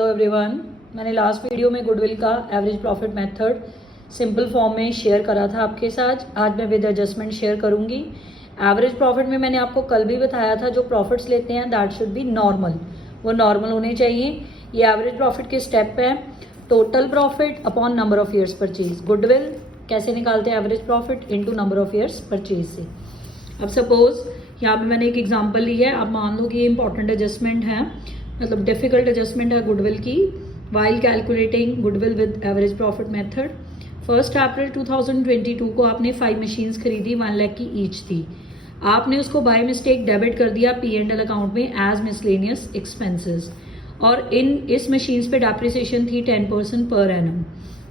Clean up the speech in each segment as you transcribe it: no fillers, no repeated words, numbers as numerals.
Hello everyone, मैंने last video में goodwill का average profit method simple form में शेयर करा था आपके साथ। आज मैं विद एडजस्टमेंट शेयर करूंगी। एवरेज प्रॉफिट में मैंने आपको कल भी बताया था जो प्रॉफिट्स लेते हैं दैट शुड बी नॉर्मल, वो नॉर्मल होने चाहिए। ये एवरेज प्रॉफिट के स्टेप है total profit upon number of years purchase. Goodwill कैसे निकालते हैं average profit into number of years purchase से। अब सपोज यहाँ पे मैंने एक एग्जांपल ली है। अब मान लो कि ये इंपॉर्टेंट एडजस्टमेंट है, मतलब डिफिकल्ट एडजस्टमेंट है गुडविल की while calculating goodwill with average profit method. 1 अप्रैल 2022 को आपने 5 मशीन्स खरीदी, 1 लाख की ईच थी। आपने उसको बाय मिस्टेक डेबिट कर दिया P&L अकाउंट में एज मिसलेनियस एक्सपेंसेस, और इस मशीन्स पे डेप्रिसिएशन थी 10% पर एनम।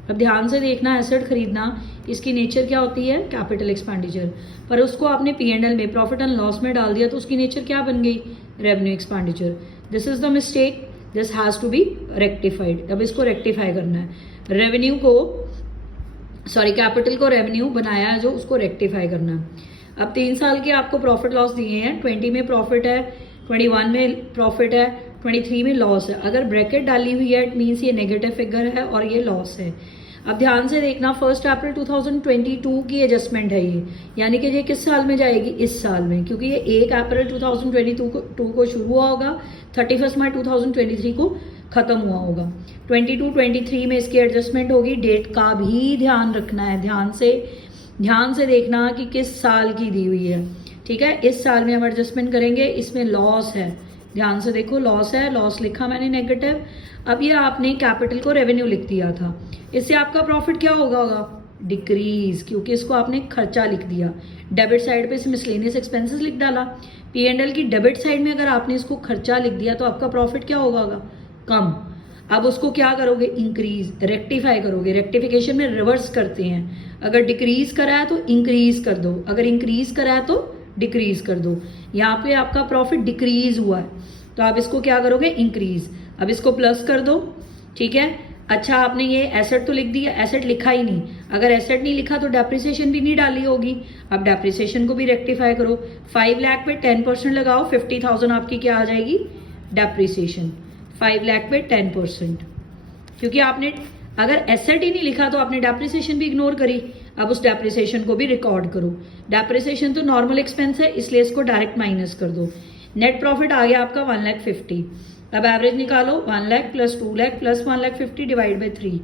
अब ध्यान से देखना, एसेट खरीदना इसकी नेचर क्या होती है, कैपिटल एक्सपेंडिचर, पर उसको आपने P&L में प्रॉफिट एंड लॉस में डाल दिया तो उसकी नेचर क्या बन गई, revenue expenditure. This is the mistake, this has to be rectified. अब इसको रेक्टिफाई करना है, रेवेन्यू को कैपिटल को रेवेन्यू बनाया है जो, उसको रेक्टिफाई करना है। अब 3 साल के आपको प्रॉफिट लॉस दिए हैं, 20 में प्रॉफिट है, 21 में प्रॉफिट है, 23 में लॉस है। अगर ब्रैकेट डाली हुई है इट मीन्स ये नेगेटिव फिगर है और ये लॉस है। अब ध्यान से देखना, 1 अप्रैल 2022 की एडजस्टमेंट है ये, यानी कि ये किस साल में जाएगी, इस साल में, क्योंकि ये 1 अप्रैल 2022 को शुरू हुआ होगा, 31 मई 2023 को खत्म हुआ होगा। 22-23 में इसकी एडजस्टमेंट होगी। डेट का भी ध्यान रखना है, ध्यान से देखना कि किस साल की दी हुई है, ठीक है। इस साल में हम एडजस्टमेंट करेंगे। इसमें लॉस है, ध्यान से देखो, लॉस है, लॉस लिखा मैंने नेगेटिव। अब ये आपने कैपिटल को रेवेन्यू लिख दिया था, इससे आपका प्रॉफिट क्या होगा, डिक्रीज, क्योंकि इसको आपने खर्चा लिख दिया। डेबिट साइड पे इसे मिसलेनियस एक्सपेंसेस लिख डाला। P&L की डेबिट साइड में अगर आपने इसको खर्चा लिख दिया तो आपका प्रॉफिट क्या होगा, कम। अब उसको क्या करोगे, इंक्रीज, रेक्टिफाई करोगे। रेक्टिफिकेशन में रिवर्स करते हैं, अगर डिक्रीज करा है तो इंक्रीज कर दो, अगर इंक्रीज करा है तो डिक्रीज कर दो। यहाँ पे आपका प्रॉफिट डिक्रीज हुआ है तो आप इसको क्या करोगे, इंक्रीज। अब इसको प्लस कर दो, ठीक है। अच्छा, आपने ये एसेट तो लिख दिया, एसेट लिखा ही नहीं। अगर एसेट नहीं लिखा तो डेप्रिसिएशन भी नहीं डाली होगी। अब डेप्रिसिएशन को भी रेक्टिफाई करो। 5 लाख पे 10% लगाओ, 50,000 आपकी क्या आ जाएगी, डेप्रिसिएशन। 5 लाख पे 10%, क्योंकि आपने अगर एसेट ही नहीं लिखा तो आपने डेप्रिसिएशन भी इग्नोर करी। अब उस डेप्रिसिएशन को भी रिकॉर्ड करो। डेप्रिसिएशन तो नॉर्मल एक्सपेंस है, इसलिए इसको डायरेक्ट माइनस कर दो। नेट प्रॉफिट आ गया आपका 1,50,000। अब एवरेज निकालो, 1 lakh plus 2 lakh plus 1,50,000 divide by 3,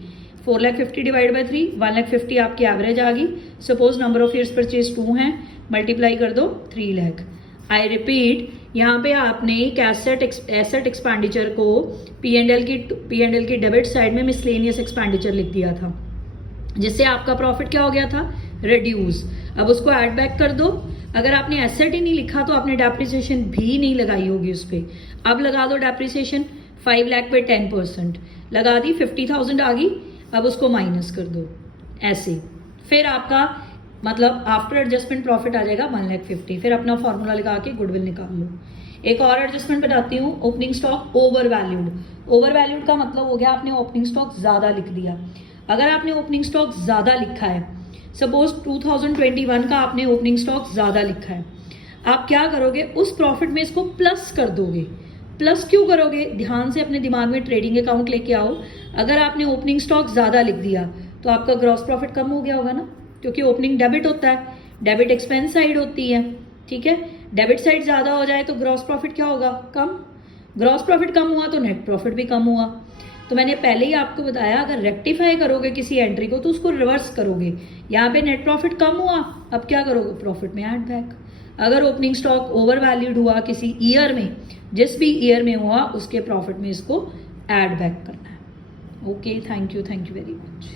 4,50,000 divide by 3, 1,50,000 आपकी एवरेज आ गई। Suppose number of years purchase 2 हैं, मल्टीप्लाई कर दो 3 लाख। आई रिपीट, यहाँ पे आपने एक एसेट एक्सपेंडिचर को P&L की डेबिट साइड में मिसलेनियस एक्सपेंडिचर लिख दिया था, जिससे आपका प्रॉफिट क्या हो गया था, रिड्यूस। अब उसको ऐड बैक कर दो। अगर आपने एसेट ही नहीं लिखा तो आपने डेप्रिसिएशन भी नहीं लगाई होगी उस पर। अब लगा दो डेप्रिसिएशन, 5 लाख पे 10% लगा दी, 50,000 आ गई। अब उसको माइनस कर दो ऐसे, फिर आपका मतलब आफ्टर एडजस्टमेंट प्रॉफिट आ जाएगा 1,50,000। फिर अपना फॉर्मूला लगा के गुडविल निकाल लो। एक और एडजस्टमेंट बताती हूँ, opening stock over valued. Over valued का मतलब हो गया आपने ओपनिंग स्टॉक ज्यादा लिख दिया। अगर आपने ओपनिंग स्टॉक ज्यादा लिखा है, सपोज 2021 का आपने ओपनिंग स्टॉक ज्यादा लिखा है, आप क्या करोगे, उस प्रॉफिट में इसको प्लस कर दोगे। प्लस क्यों करोगे, ध्यान से अपने दिमाग में ट्रेडिंग अकाउंट लेके आओ। अगर आपने ओपनिंग स्टॉक ज्यादा लिख दिया तो आपका ग्रॉस प्रॉफिट कम हो गया होगा ना, क्योंकि ओपनिंग डेबिट होता है, डेबिट एक्सपेंस साइड होती है, ठीक है। डेबिट साइड ज्यादा हो जाए तो ग्रॉस प्रॉफिट क्या होगा, कम। ग्रॉस प्रॉफिट कम हुआ तो नेट प्रॉफिट भी कम हुआ। तो मैंने पहले ही आपको बताया, अगर रेक्टिफाई करोगे किसी एंट्री को तो उसको रिवर्स करोगे। यहाँ पे नेट प्रॉफिट कम हुआ, अब क्या करोगे, प्रॉफिट में ऐड बैक। अगर ओपनिंग स्टॉक ओवर वैल्यूड हुआ किसी ईयर में, जिस भी ईयर में हुआ उसके प्रॉफिट में इसको ऐड बैक करना है। Okay, thank you very much.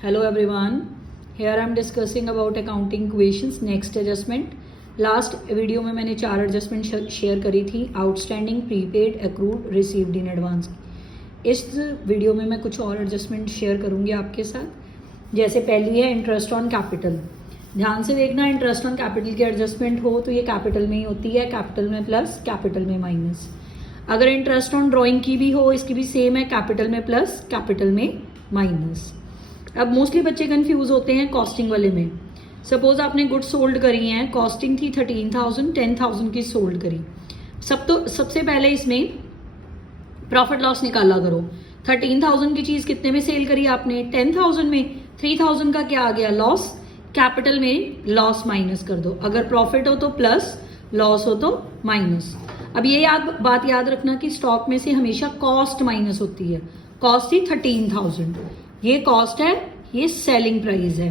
Hello everyone, here I am discussing about accounting equations next adjustment. Last video में मैंने 4 एडजस्टमेंट शेयर करी थी, outstanding, prepaid, accrued, received in advance. इस वीडियो में मैं कुछ और एडजस्टमेंट शेयर करूंगी आपके साथ। जैसे पहली है इंटरेस्ट ऑन कैपिटल। ध्यान से देखना, इंटरेस्ट ऑन कैपिटल की एडजस्टमेंट हो तो ये कैपिटल में ही होती है, कैपिटल में प्लस, कैपिटल में माइनस। अगर इंटरेस्ट ऑन ड्रॉइंग की भी हो, इसकी भी सेम है, कैपिटल में प्लस, कैपिटल में माइनस। अब मोस्टली बच्चे कंफ्यूज होते हैं कॉस्टिंग वाले में। सपोज आपने गुड्स सोल्ड करी हैं, कॉस्टिंग थी 13,000, 10,000 की सोल्ड करी। सबसे पहले इसमें प्रॉफिट लॉस निकाला करो। 13,000 की चीज कितने में सेल करी आपने? 10,000 में। 3,000 का क्या आ गया? लॉस। कैपिटल में लॉस माइनस कर दो। अगर प्रॉफिट हो तो प्लस, लॉस हो तो माइनस। अब ये बात याद रखना कि स्टॉक में से हमेशा कॉस्ट माइनस होती है। कॉस्ट थी 13,000, ये कॉस्ट है, ये सेलिंग प्राइस है।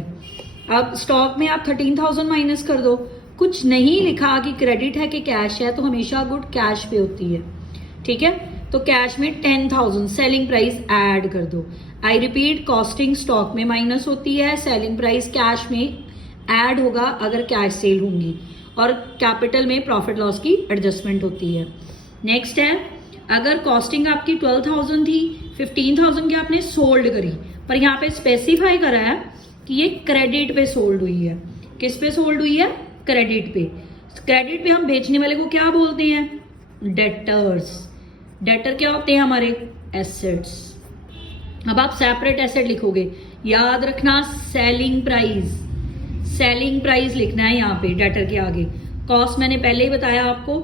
अब स्टॉक में आप 13,000 माइनस कर दो। कुछ नहीं लिखा कि क्रेडिट है कि कैश है, तो हमेशा गुड कैश पे होती है, ठीक है। तो कैश में 10,000 सेलिंग प्राइस ऐड कर दो। आई रिपीट, कॉस्टिंग स्टॉक में माइनस होती है, सेलिंग प्राइस कैश में ऐड होगा अगर कैश सेल होंगी, और कैपिटल में प्रॉफिट लॉस की एडजस्टमेंट होती है। नेक्स्ट है, अगर कॉस्टिंग आपकी 12,000 थी, 15,000 की आपने सोल्ड करी, पर यहाँ पे स्पेसिफाई करा है कि ये क्रेडिट पे सोल्ड हुई है। किस पे सोल्ड हुई है? क्रेडिट पे। क्रेडिट पे हम बेचने वाले को क्या बोलते हैं? डेटर्स। डेटर क्या होते हैं? हमारे एसेट्स। अब आप सेपरेट एसेट लिखोगे, याद रखना सेलिंग प्राइस, सेलिंग प्राइस लिखना है यहाँ पे डेटर के आगे। कॉस्ट मैंने पहले ही बताया आपको,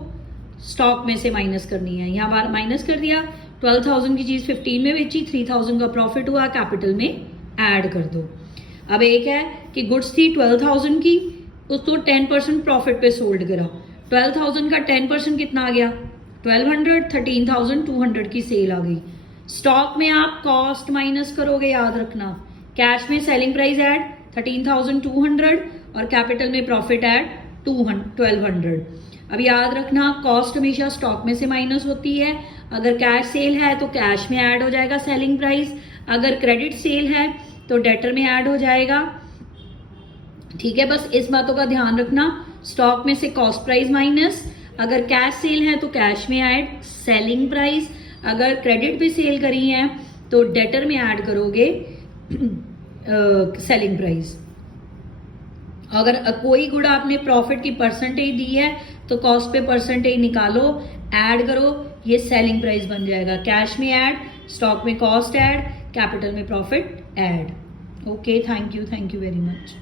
स्टॉक में से माइनस करनी है। यहाँ बार माइनस कर दिया, 12,000 की चीज 15 में बेची, 3,000 का प्रॉफिट हुआ, कैपिटल में ऐड कर दो। अब एक है कि गुड्स थी 12,000 की, उसको 10% प्रॉफिट पे सोल्ड करा। 12,000 का 10% कितना आ गया? 1200, 13,200 की सेल आ गई। स्टॉक में आप कॉस्ट माइनस करोगे, याद रखना। कैश में सेलिंग प्राइस ऐड 13,200 और कैपिटल में प्रॉफिट ऐड 1200। अब याद रखना, कॉस्ट हमेशा स्टॉक में से माइनस होती है। अगर कैश सेल है तो कैश में ऐड हो जाएगा सेलिंग प्राइस, अगर क्रेडिट सेल है तो डेटर में ऐड हो जाएगा, ठीक है। बस इस बातों का ध्यान रखना, स्टॉक में से कॉस्ट प्राइस माइनस, अगर कैश सेल है तो कैश में ऐड सेलिंग प्राइस, अगर क्रेडिट पे सेल करी है तो डेटर में ऐड करोगे सेलिंग प्राइस। अगर कोई गुड आपने प्रॉफिट की परसेंटेज दी है तो कॉस्ट पे परसेंटेज निकालो, ऐड करो, ये सेलिंग प्राइस बन जाएगा। कैश में ऐड, स्टॉक में कॉस्ट ऐड, कैपिटल में profit add. Okay, thank you very much.